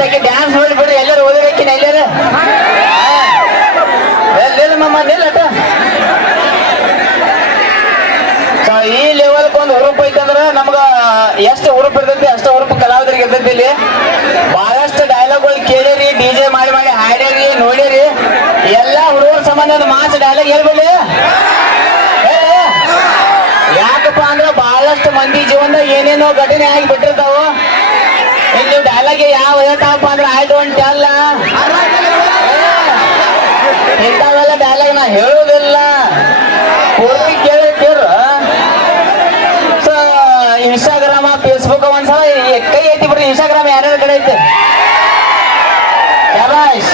ಇವತ್ತಾಗಿ dance ನೋಡಿ ಬಿಡ್ರಿ, ಎಲ್ಲರೂ ಓದಬೇಕಿನ ಎಲ್ಲರೂ? ಎಲ್ಲಿಲ್ಲ ಮಮ್ಮ ಈ ಲೆವೆಲ್ಗೆ ಒಂದು ಹುರುಪು ಐತಂದ್ರೆ ನಮ್ಗ ಎಷ್ಟು ಹುರುಪು ಇರ್ತೈತಿ, ಅಷ್ಟು ಹುರುಪು ಕಲಾವಿದರಿಗೆ ಇರ್ತೈತಿ ಇಲ್ಲಿ. ಬಹಳಷ್ಟು ಡೈಲಾಗ್ಗಳು ಕೇಳಿರಿ ಡಿಜೆ ಮಾಡಿ ಮಾಡಿ ಹಾಡ್ಯಾರಿ ನೋಡಿರಿ ಎಲ್ಲಾ ಹುಡುಗರ ಸಂಬಂಧ ಒಂದು ಮಾಸ್ ಡೈಲಾಗ್ ಹೇಳ್ಬಿಡಿ. ಹೇಳಿ. ಯಾಕಪ್ಪ ಅಂದ್ರೆ ಬಹಳಷ್ಟು ಮಂದಿ ಜೀವನದಾಗ ಏನೇನೋ ಘಟನೆ ಆಗಿ ಬಿಟ್ಟಿರ್ತಾವ. ನೀವು ಡೈಲಾಗ್ ಯಾವ ಹೇಳ್ತಾವಪ್ಪ ಅಂದ್ರೆ ಐ ಡೋಂಟ್ ಅಲ್ಲ ಇಂಥವೆಲ್ಲ ಡೈಲಾಗ್ ನಾ ಹೇಳೋದಿಲ್ಲ. ಪೂರ್ತಿ ಕೇಳಿ ಕೇಳ್ರ ಸೊ ಇನ್ಸ್ಟಾಗ್ರಾಮ ಫೇಸ್ಬುಕ್ ಒಂದ್ಸಲ ಕೈ ಐತಿ ಬಿಡ್ರಿ. ಇನ್ಸ್ಟಾಗ್ರಾಮ್ ಯಾರ್ಯಾರ ಕಡೆ ಐತೆ? ಶಬಾಷ್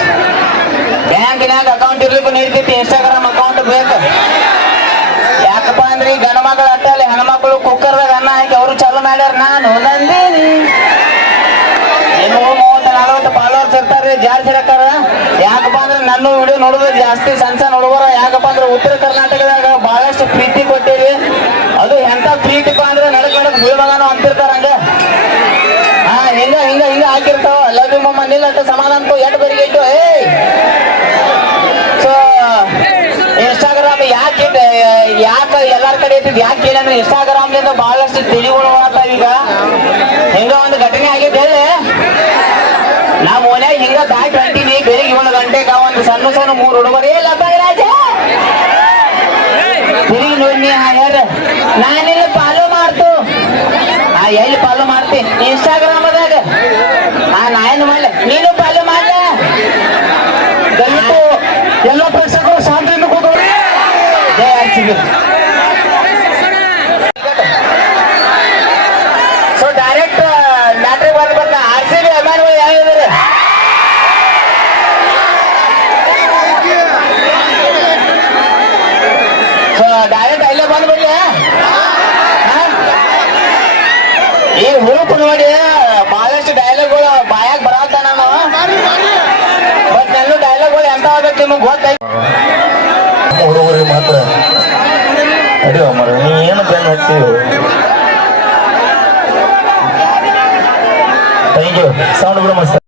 ಬ್ಯಾಂಕಿನಾಗ ಅಕೌಂಟ್ ಇರ್ಲಿಕ್ಕೂ ನೀಡ್ತೈತಿ ಇನ್ಸ್ಟಾಗ್ರಾಮ್ ಅಕೌಂಟ್ ಬೇಕು. ಯಾಕಪ್ಪ ಅಂದ್ರೆ ಈ ಗಂಡ ಮಕ್ಕಳು ಅಟ್ಟಲ್ಲಿ ಹೆಣ್ಮಕ್ಳು ಕುಕ್ಕರ್ದಾಗ ಅನ್ನ ಹಾಕಿ ಅವರು ಚಾಲು ಮಾಡ್ಯಾರ. ನಾನು ನಂದೇನಿ ನಿಮಗೂ ಮೂವತ್ತು ನಲವತ್ತು ಫಾಲೋವರ್ಸ್ ಇರ್ತಾರೆ ಜಾಸ್ತಿ ಇರಕ್ಕಾರ ಯಾಕಪ್ಪ ಅಂದ್ರೆ ನನ್ನ ವಿಡಿಯೋ ನೋಡೋದು ಜಾಸ್ತಿ ಸಣ್ಣ ಸಣ್ಣ ಯಾಕಪ್ಪ ಅಂದ್ರೆ ಉತ್ತರ ಕರ್ನಾಟಕದಾಗ ಬಹಳಷ್ಟು ಪ್ರೀತಿ ಕೊಟ್ಟಿರಿ. ಅದು ಎಂತ ಪ್ರೀತಿಪ್ಪ ಅಂದ್ರೆ ನಡಕ್ ನಡಕ್ ಬೀಳ್ಮಗನು ಅಂತಿರ್ತಾರ ಹಂಗ. ಹಾ, ಹಿಂಗ ಹಿಂಗ ಹಿಂಗ ಹಾಕಿರ್ತಾವ. ಲವ್ ಯು ಮಮ್ಮ ಅಂತ ಸಮಾಧಾನ ಎಟ್ ಬರಿಗೆ ಏಯ್! ಸೊ ಇನ್ಸ್ಟಾಗ್ರಾಮ್ ಯಾಕೆ ಯಾಕೆ ಎಲ್ಲಾರ ಕಡೆ ಇರ್ತಿದ್ ಯಾಕೆ ಇನ್ಸ್ಟಾಗ್ರಾಮ್ನಿಂದ ಬಹಳಷ್ಟು ತಿಳಿಗಳು ಸಣ್ಣ ಸಣ್ಣ ಮೂರು ಹುಡುಗರು, ಏ ಲಬ್ಬರಾಜ ತಿರುಗಿ ನೋಡಿ ನೀ ಹಾಯರ್ ನಾನೆಲ್ಲ ಫಾಲೋ ಮಾಡ್ತು. ಆ, ಎಲ್ಲಿ ಫಾಲೋ ಮಾಡ್ತೀನಿ ಇನ್ಸ್ಟಾಗ್ರಾಮದಾಗ. ಆ, ನಾ ಏನು ಮಾಡ್ಲೆ? ನೀನು ಫಾಲೋ ಮಾಡ್ಲ. ಎಲ್ಲ ಪ್ರೇಕ್ಷಕರು ಶಾಂತಿಯಿಂದ ಕೂತ್ಕೊಳ್ಳಿ ಜಯ ಸೊ ಡೈರೆಕ್ಟ್ ಮ್ಯಾಟ್ರಿಕ್ ಬಂದು ಬರ್ತಾ ಆರ್ ಸಿ ಬಿ ಅಭಿಮಾನಿಗಳು ಇದಾರೆ ಸೊ ಡೈರೆಕ್ಟ್ ಅಲ್ಲೇ ಬಂದ್ಬಿಡ್ಲಿ? ಈ ಹುರುಪು ನೋಡಿ, ಬಹಳಷ್ಟು ಡೈಲಾಗ್ಗಳು ಬಾಯಾಗ ಬರತ್ತ ನಾನು. ಬಟ್ ಎಲ್ಲೂ ಡೈಲಾಗ್ಗಳು ಎಂತ ಆಗ್ಬೇಕು ನಿಮಗೆ ಗೊತ್ತಾಯ್ತು ಹುಡುಗರಿಗೆ ಮಾತ್ರ. ಅಡಿಯೋ ಮರ ನೀ ಏನು ಬೆನ್ನು ಹತ್ತೀವಿ ಥ್ಯಾಂಕ್ ಯು ಸೌಂಡ್ ಕೂಡ ಮಸ್ತ್